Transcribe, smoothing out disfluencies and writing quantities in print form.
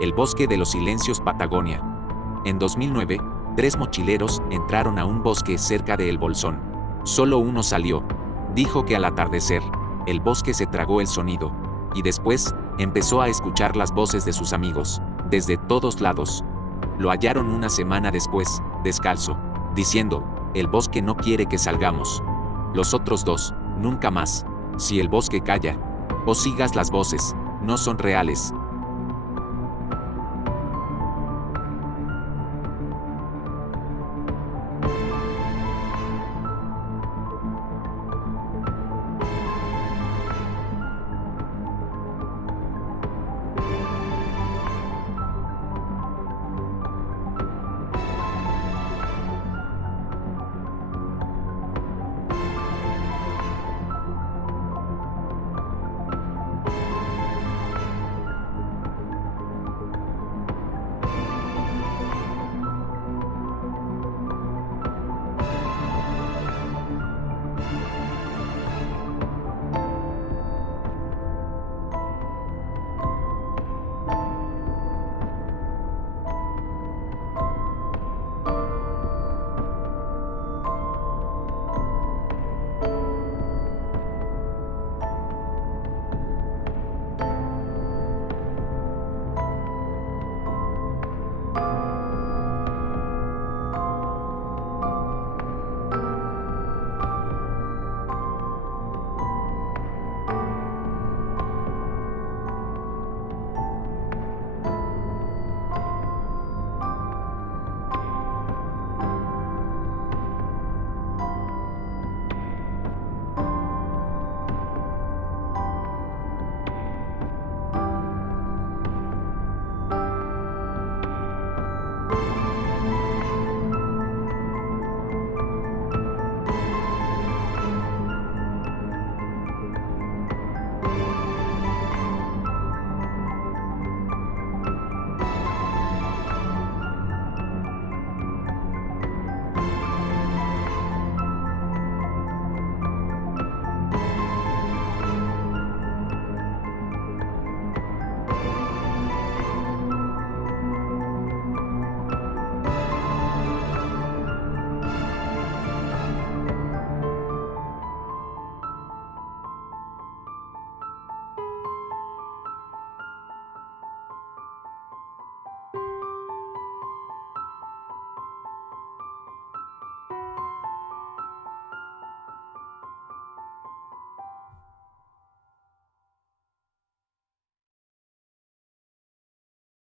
El bosque de los silencios Patagonia. En 2009, 3 mochileros entraron a un bosque cerca de El Bolsón. Solo uno salió. Dijo que al atardecer, el bosque se tragó el sonido. Y después, empezó a escuchar las voces de sus amigos, desde todos lados. Lo hallaron una semana después, descalzo, diciendo, el bosque no quiere que salgamos. Los otros dos, nunca más. Si el bosque calla, o sigas las voces, no son reales.